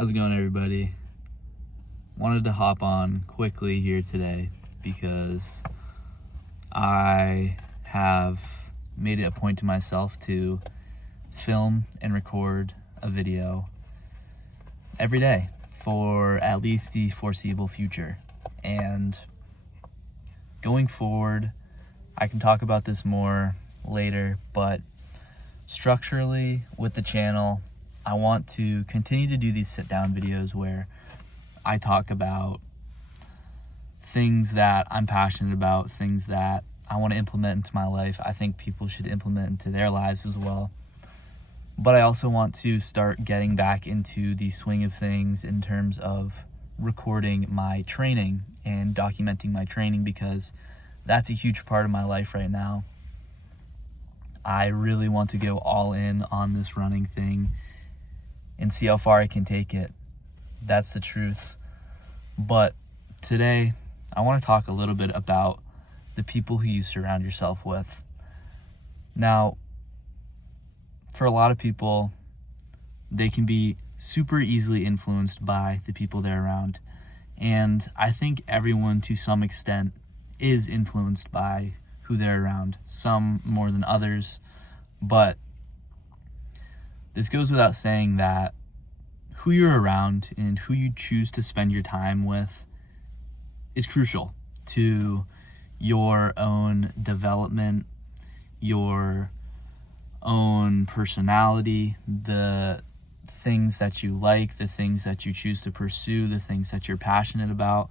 How's it going, everybody? Wanted to hop on quickly here today because I have made it a point to myself to film and record a video every day for at least the foreseeable future. And going forward, I can talk about this more later, but structurally with the channel, I want to continue to do these sit-down videos where I talk about things that I'm passionate about, things that I want to implement into my life. I think people should implement into their lives as well. But I also want to start getting back into the swing of things in terms of recording my training and documenting my training, because that's a huge part of my life right now. I really want to go all in on this running thing and see how far I can take it. That's the truth. But today, I want to talk a little bit about the people who you surround yourself with. Now, for a lot of people, they can be super easily influenced by the people they're around. And I think everyone, to some extent, is influenced by who they're around, some more than others. But this goes without saying that who you're around and who you choose to spend your time with is crucial to your own development, your own personality, the things that you like, the things that you choose to pursue, the things that you're passionate about,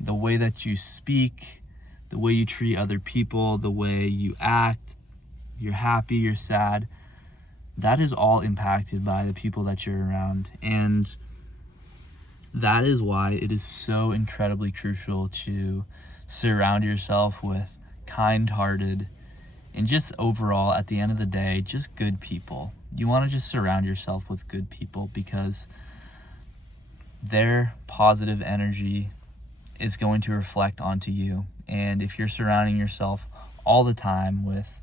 the way that you speak, the way you treat other people, the way you act, you're happy, you're sad. That is all impacted by the people that you're around. And that is why it is so incredibly crucial to surround yourself with kind-hearted and just overall, at the end of the day, just good people. You want to just surround yourself with good people because their positive energy is going to reflect onto you. And if you're surrounding yourself all the time with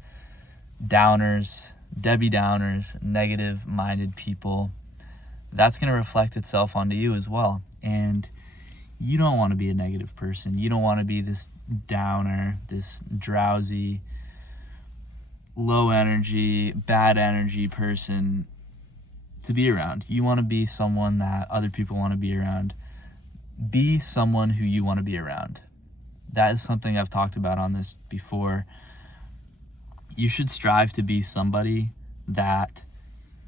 downers, Debbie Downers, negative-minded people, that's going to reflect itself onto you as well. And you don't want to be a negative person. You don't want to be this downer, this drowsy, low energy, bad energy person to be around. You want to be someone that other people want to be around. Be someone who you want to be around. That is something I've talked about on this before. You should strive to be somebody that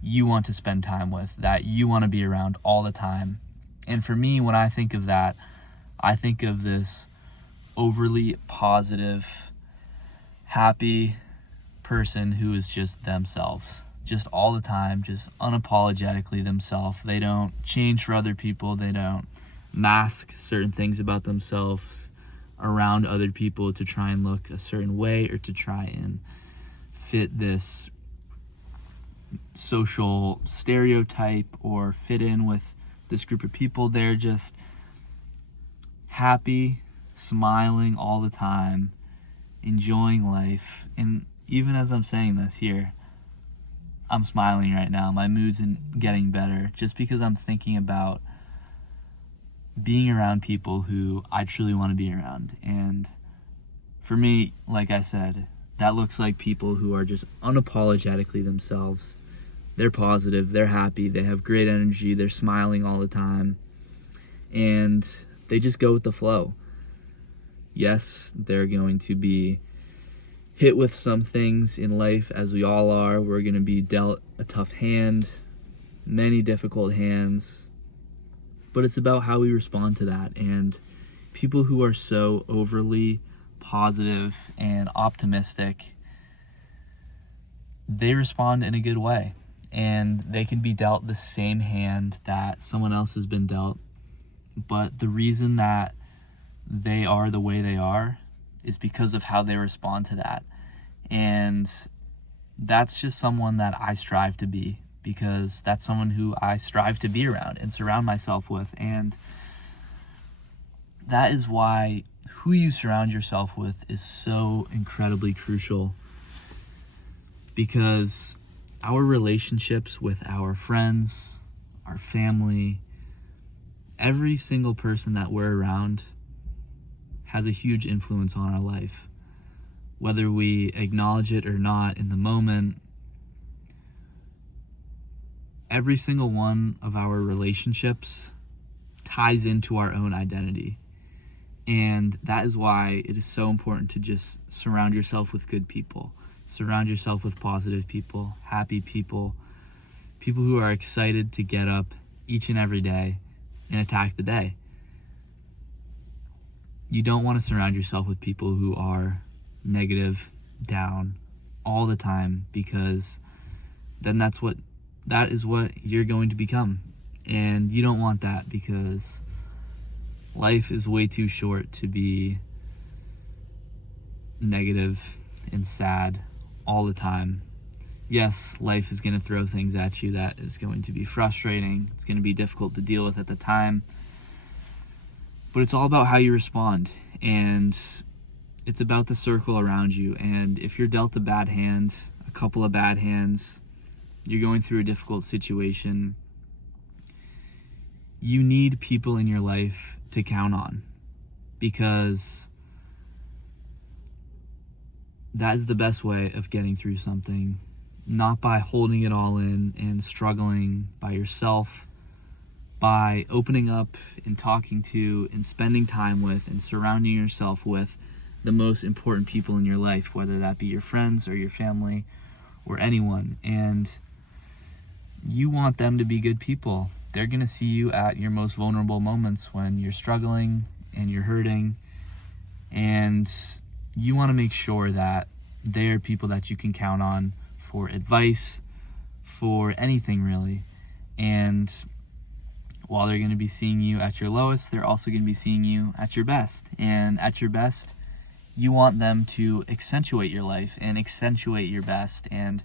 you want to spend time with, that you want to be around all the time. And for me, when I think of that, I think of this overly positive, happy person who is just themselves, just all the time, just unapologetically themselves. They don't change for other people. They don't mask certain things about themselves around other people to try and look a certain way or to try and fit this social stereotype or fit in with this group of people. They're just happy, smiling all the time, enjoying life. And even as I'm saying this here, I'm smiling right now. My mood's getting better just because I'm thinking about being around people who I truly want to be around. And for me, like I said, that looks like people who are just unapologetically themselves. They're positive, they're happy, they have great energy, they're smiling all the time, and they just go with the flow. Yes, they're going to be hit with some things in life, as we all are. We're going to be dealt a tough hand, many difficult hands, but it's about how we respond to that. And people who are so overly positive and optimistic, they respond in a good way, and they can be dealt the same hand that someone else has been dealt. But the reason that they are the way they are is because of how they respond to that. And that's just someone that I strive to be, because that's someone who I strive to be around and surround myself with. And that is why who you surround yourself with is so incredibly crucial, because our relationships with our friends, our family, every single person that we're around has a huge influence on our life. Whether we acknowledge it or not in the moment, every single one of our relationships ties into our own identity. And that is why it is so important to just surround yourself with good people. Surround yourself with positive people, happy people, people who are excited to get up each and every day and attack the day. You don't want to surround yourself with people who are negative, down all the time, because then that is what you're going to become. And you don't want that, because life is way too short to be negative and sad all the time. Yes, life is going to throw things at you that is going to be frustrating. It's going to be difficult to deal with at the time. But it's all about how you respond, and it's about the circle around you. And if you're dealt a bad hand, a couple of bad hands, you're going through a difficult situation, you need people in your life to count on, because that is the best way of getting through something. Not by holding it all in and struggling by yourself, by opening up and talking to and spending time with and surrounding yourself with the most important people in your life, whether that be your friends or your family or anyone. And you want them to be good people. They're going to see you at your most vulnerable moments when you're struggling and you're hurting. And you want to make sure that they're people that you can count on for advice, for anything really. And while they're going to be seeing you at your lowest, they're also going to be seeing you at your best. And at your best, you want them to accentuate your life and accentuate your best and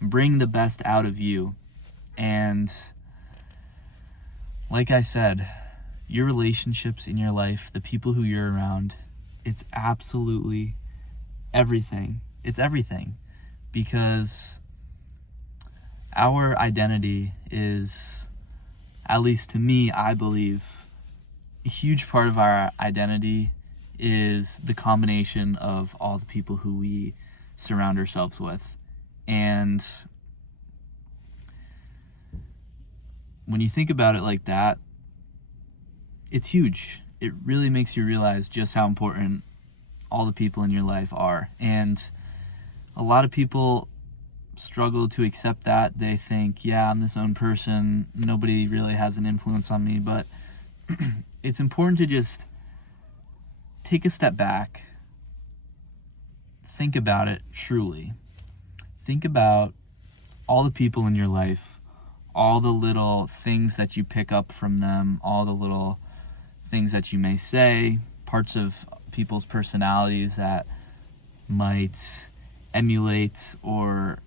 bring the best out of you. And like I said, your relationships in your life, the people who you're around, it's absolutely everything. It's everything. Because our identity is, at least to me, I believe, a huge part of our identity is the combination of all the people who we surround ourselves with. And when you think about it like that, it's huge. It really makes you realize just how important all the people in your life are. And a lot of people struggle to accept that. They think, yeah, I'm this own person, nobody really has an influence on me. But it's important to just take a step back, think about it truly. Think about all the people in your life, all the little things that you pick up from them, all the little things that you may say, parts of people's personalities that might emulate or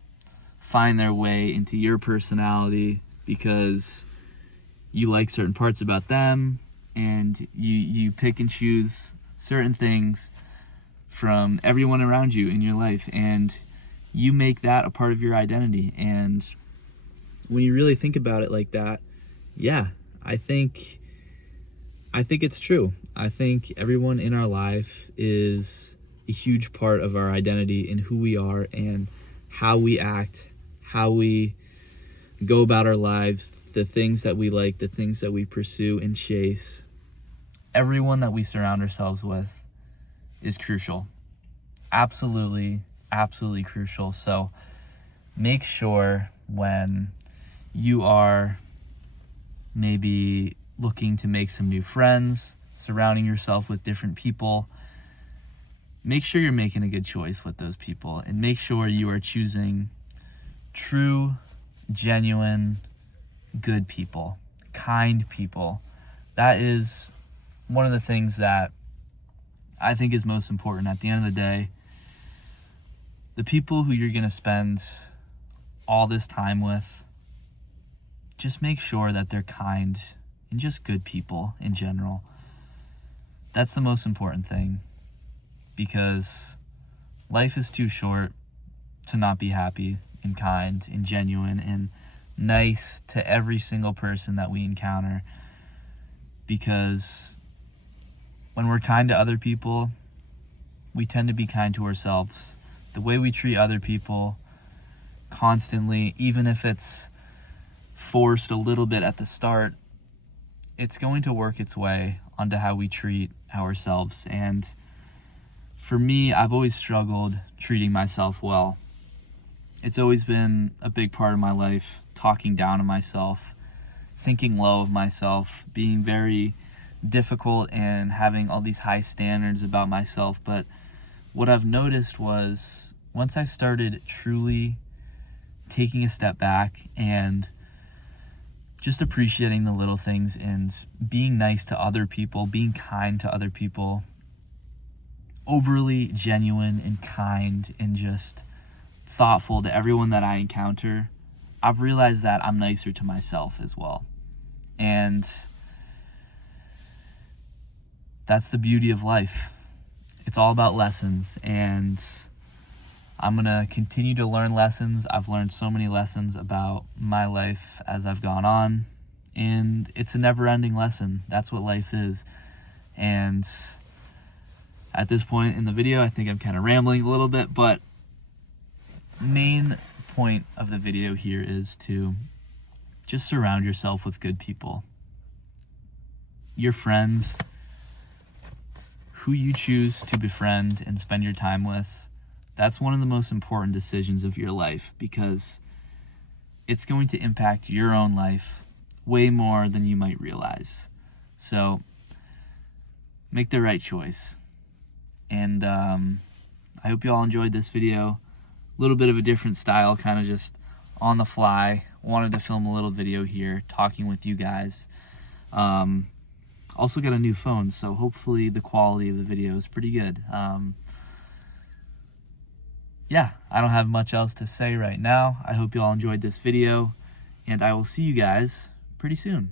find their way into your personality because you like certain parts about them, and you pick and choose certain things from everyone around you in your life, and you make that a part of your identity. And when you really think about it like that, yeah, I think it's true. I think everyone in our life is a huge part of our identity and who we are and how we act, how we go about our lives, the things that we like, the things that we pursue and chase. Everyone that we surround ourselves with is crucial. Absolutely, absolutely crucial. So make sure when you are maybe looking to make some new friends, surrounding yourself with different people, make sure you're making a good choice with those people, and make sure you are choosing true, genuine, good people, kind people. That is one of the things that I think is most important. At the end of the day, the people who you're going to spend all this time with, just make sure that they're kind and just good people in general. That's the most important thing, because life is too short to not be happy and kind and genuine and nice to every single person that we encounter. because when we're kind to other people, we tend to be kind to ourselves. The way we treat other people constantly, even if it's forced a little bit at the start, it's going to work its way onto how we treat ourselves. And for me, I've always struggled treating myself well. It's always been a big part of my life, talking down on myself, thinking low of myself, being very difficult and having all these high standards about myself. But what I've noticed was once I started truly taking a step back and just appreciating the little things and being nice to other people, being kind to other people, overly genuine and kind and just thoughtful to everyone that I encounter, I've realized that I'm nicer to myself as well. And that's the beauty of life. It's all about lessons, and I'm going to continue to learn lessons. I've learned so many lessons about my life as I've gone on, and it's a never-ending lesson. That's what life is. And at this point in the video, I think I'm kind of rambling a little bit, but main point of the video here is to just surround yourself with good people. Your friends, who you choose to befriend and spend your time with, that's one of the most important decisions of your life, because it's going to impact your own life way more than you might realize. So make the right choice. And I hope you all enjoyed this video. A little bit of a different style, kind of just on the fly. Wanted to film a little video here talking with you guys. Also got a new phone, so hopefully the quality of the video is pretty good. Yeah, I don't have much else to say right now. I hope you all enjoyed this video, and I will see you guys pretty soon.